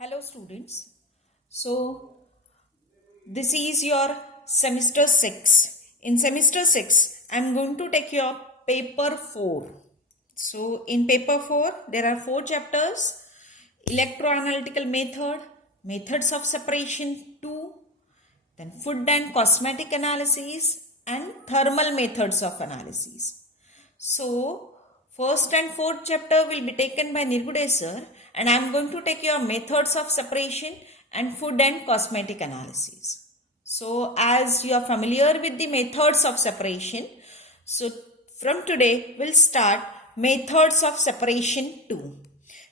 Hello students. So this is your semester 6. In semester 6 I am going to take your paper 4. So in paper 4 there are 4 chapters: electroanalytical method, methods of separation 2, then food and cosmetic analysis, and thermal methods of analysis. So, first and fourth chapter will be taken by Nirgude sir, and I am going to take your methods of separation and food and cosmetic analysis. So, as you are familiar with the methods of separation, so from today we'll start methods of separation 2.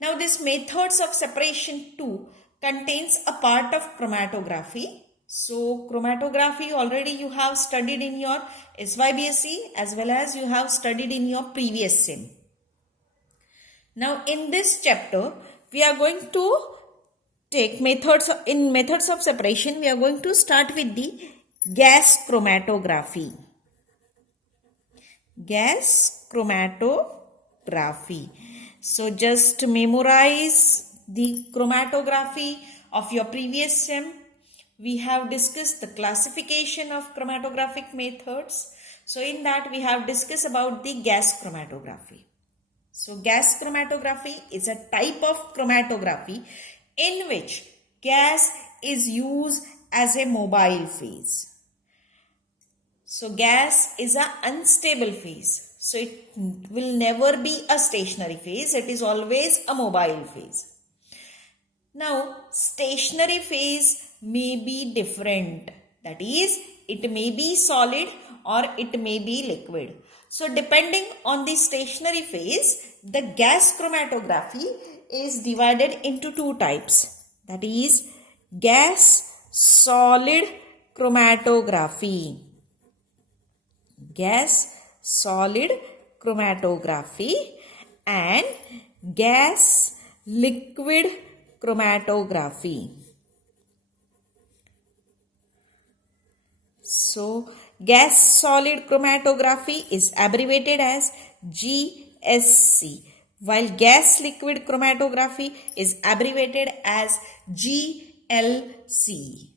Now, this methods of separation 2 contains a part of chromatography. So, chromatography already you have studied in your SYBSE as well as you have studied in your previous SEM. Now, in this chapter, we are going to take methods of separation. We are going to start with the gas chromatography. Gas chromatography. So, just memorize the chromatography of your previous SEM. We have discussed the classification of chromatographic methods. So, in that we have discussed about the gas chromatography. So, gas chromatography is a type of chromatography in which gas is used as a mobile phase. So, gas is an unstable phase. So, it will never be a stationary phase. It is always a mobile phase. Now, stationary phase may be different. That is, it may be solid or it may be liquid. So, depending on the stationary phase, the gas chromatography is divided into two types. That is, gas solid chromatography. Gas solid chromatography and gas liquid chromatography. So, gas solid chromatography is abbreviated as GSC, while gas liquid chromatography is abbreviated as GLC.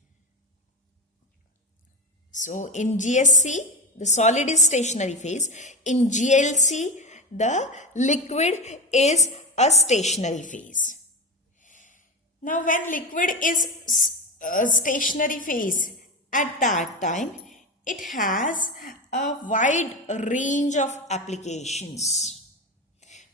So, in GSC, the solid is stationary phase. In GLC, the liquid is a stationary phase. Now, when liquid is a stationary phase, at that time, it has a wide range of applications.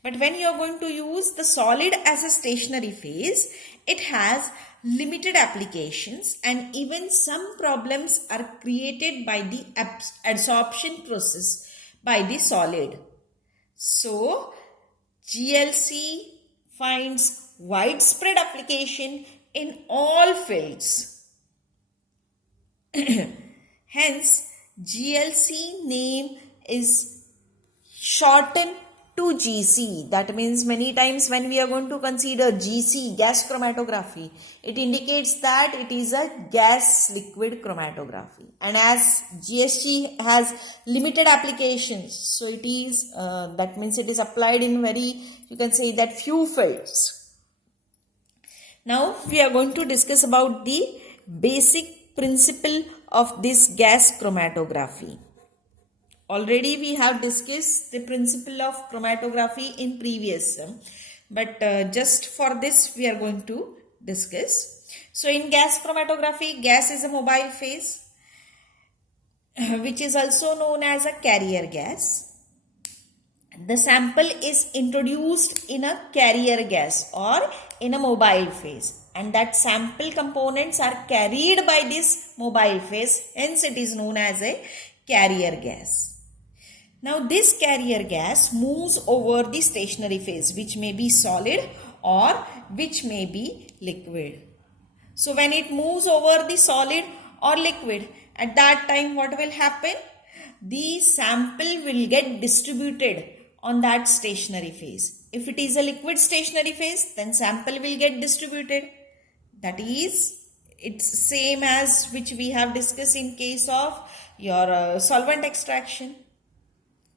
But when you are going to use the solid as a stationary phase, it has limited applications and even some problems are created by the adsorption process by the solid. So, GLC finds widespread application in all fields. Hence, GLC name is shortened to GC. That means many times when we are going to consider GC, gas chromatography, it indicates that it is a gas liquid chromatography. And as GSC has limited applications, so it is, that means it is applied in very, you can say that few fields. Now, we are going to discuss about the basic principle of this gas chromatography. Already we have discussed the principle of chromatography in previous, but just for this we are going to discuss. So, in gas chromatography, gas is a mobile phase which is also known as a carrier gas. The sample is introduced in a carrier gas or in a mobile phase, and that sample components are carried by this mobile phase, hence it is known as a carrier gas. Now, this carrier gas moves over the stationary phase, which may be solid or which may be liquid. So, when it moves over the solid or liquid, at that time what will happen? The sample will get distributed on that stationary phase. If it is a liquid stationary phase, then sample will get distributed. That is, it's same as which we have discussed in case of your solvent extraction.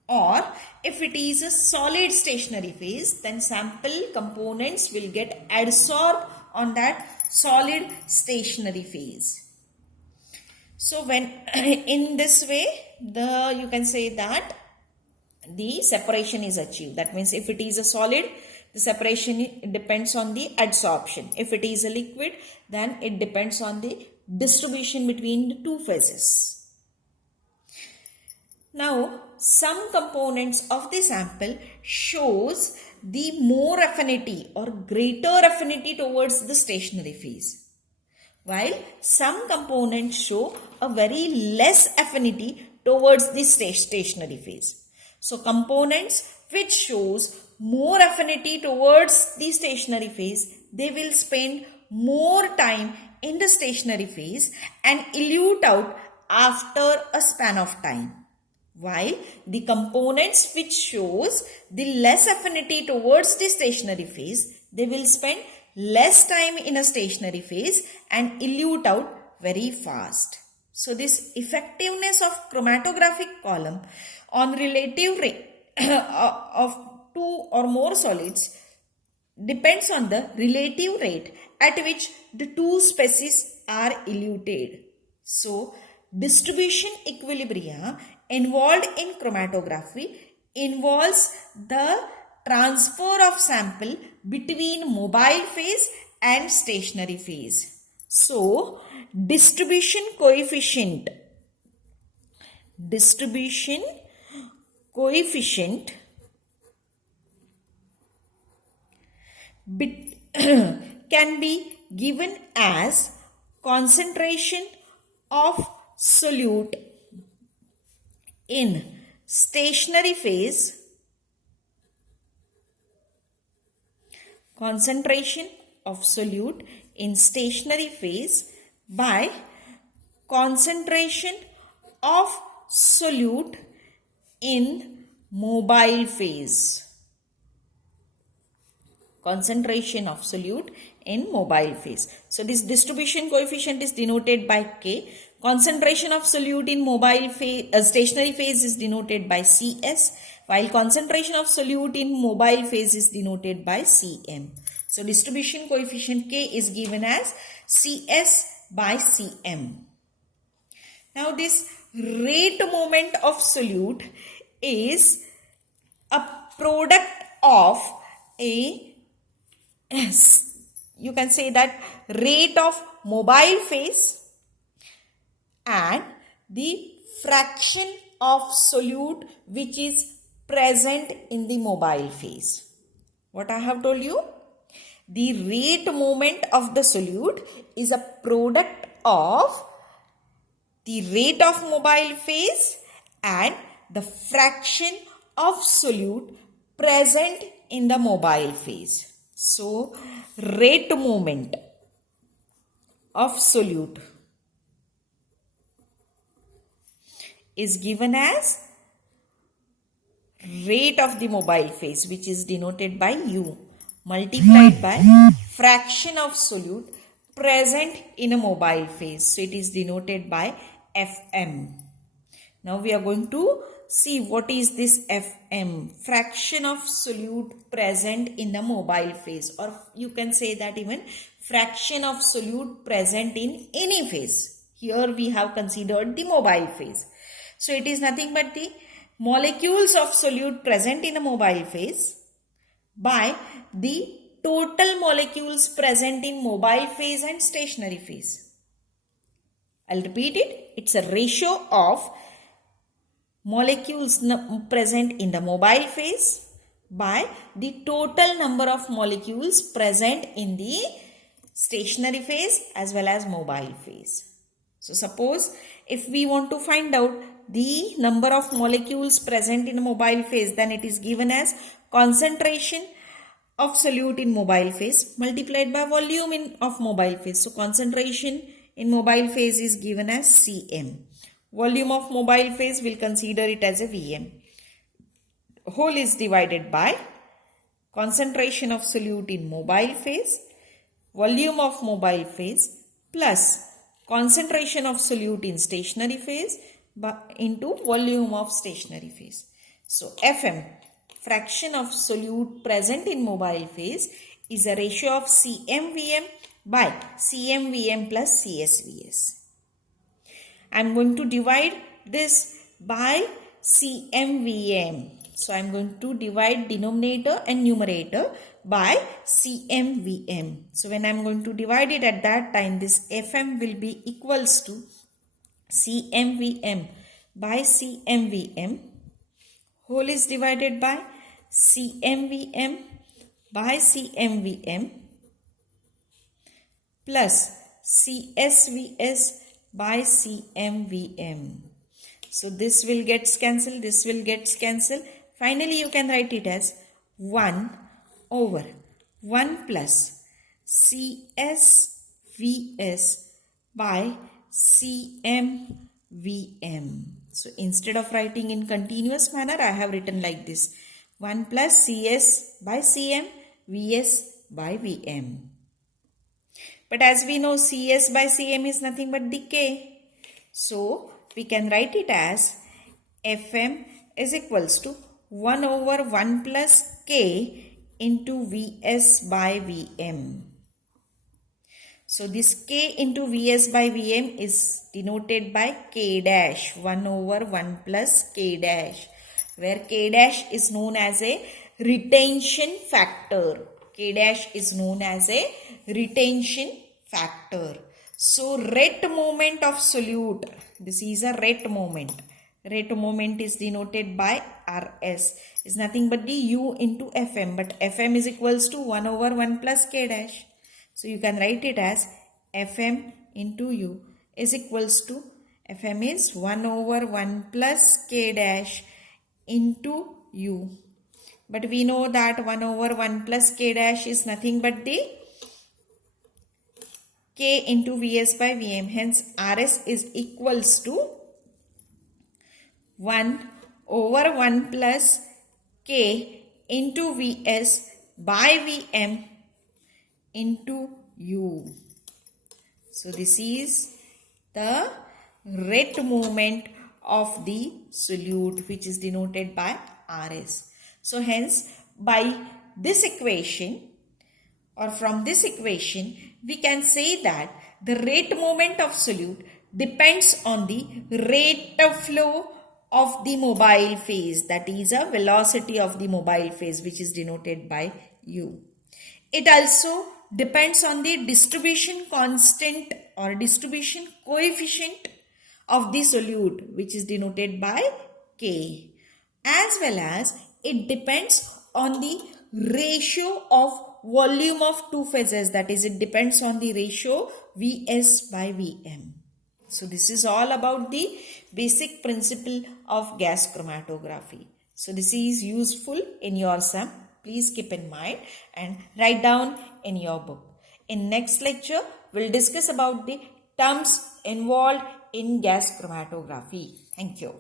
Or if it is a solid stationary phase, then sample components will get adsorbed on that solid stationary phase. So when in this way, you can say that the separation is achieved. That means if it is a solid, the separation depends on the adsorption. If it is a liquid, then it depends on the distribution between the two phases. Now, some components of the sample shows the more affinity or greater affinity towards the stationary phase, while some components show a very less affinity towards the stationary phase. So components which shows more affinity towards the stationary phase, they will spend more time in the stationary phase and elute out after a span of time. While the components which shows the less affinity towards the stationary phase, they will spend less time in a stationary phase and elute out very fast. So this effectiveness of chromatographic column on relative rate of two or more solids depends on the relative rate at which the two species are eluted. So distribution equilibria involved in chromatography involves the transfer of sample between mobile phase and stationary phase. So distribution coefficient can be given as concentration of solute in stationary phase, by concentration of solute in mobile phase. So this distribution coefficient is denoted by K. Concentration of solute in mobile phase, stationary phase is denoted by Cs, while concentration of solute in mobile phase is denoted by Cm. So distribution coefficient K is given as Cs by Cm. Now this rate moment of solute is a product of you can say that rate of mobile phase and the fraction of solute which is present in the mobile phase. What I have told you? The rate moment of the solute is a product of the rate of mobile phase and the fraction of solute present in the mobile phase. So, rate moment of solute is given as rate of the mobile phase, which is denoted by U, multiplied by fraction of solute present in a mobile phase. So it is denoted by Fm. Now we are going to see what is this Fm, fraction of solute present in the mobile phase, or you can say that even fraction of solute present in any phase. Here we have considered the mobile phase. So it is nothing but the molecules of solute present in a mobile phase by the total molecules present in mobile phase and stationary phase. I'll repeat it. It's a ratio of molecules present in the mobile phase by the total number of molecules present in the stationary phase as well as mobile phase. So suppose if we want to find out the number of molecules present in a mobile phase, then it is given as concentration of solute in mobile phase multiplied by volume of mobile phase. So concentration in mobile phase is given as Cm. Volume of mobile phase, we'll consider it as a Vm. Whole is divided by concentration of solute in mobile phase, volume of mobile phase plus concentration of solute in stationary phase into volume of stationary phase. So Fm, fraction of solute present in mobile phase, is a ratio of CMVM by CMVM plus CSVS. I am going to divide this by CMVM. So I am going to divide denominator and numerator by CMVM. So when I am going to divide it at that time, this FM will be equals to CMVM by CMVM. Whole is divided by CMVM by CMVM plus CSVS by CMVM. So this will get cancelled, this will get cancelled. Finally, you can write it as 1 over 1 plus CSVS by CMVM. So instead of writing in continuous manner, I have written like this. 1 plus CS by CM, VS by VM. But as we know, CS by CM is nothing but decay. So we can write it as FM is equals to 1 over 1 plus K into Vs by Vm. So this K into Vs by Vm is denoted by K dash, 1 over 1 plus K dash, where K dash is known as a retention factor. K dash is known as a retention factor. So rate moment of solute, this is a rate moment. Rate moment is denoted by Rs, is nothing but the U into Fm, but Fm is equals to 1 over 1 plus K dash. So you can write it as Fm into U is equals to, Fm is 1 over 1 plus K dash into U. But we know that 1 over 1 plus K dash is nothing but the K into Vs by Vm. Hence Rs is equals to 1 over 1 plus K into Vs by Vm into U. So this is the rate moment of the solute, which is denoted by Rs. So hence by this equation, or from this equation, we can say that the rate moment of solute depends on the rate of flow of the mobile phase, that is a velocity of the mobile phase, which is denoted by U. It also depends on the distribution constant or distribution coefficient of the solute, which is denoted by K, as well as it depends on the ratio of volume of two phases, that is it depends on the ratio Vs by Vm. So this is all about the basic principle of gas chromatography. So this is useful in your SAM. Please keep in mind and write down in your book. In next lecture, we'll discuss about the terms involved in gas chromatography. Thank you.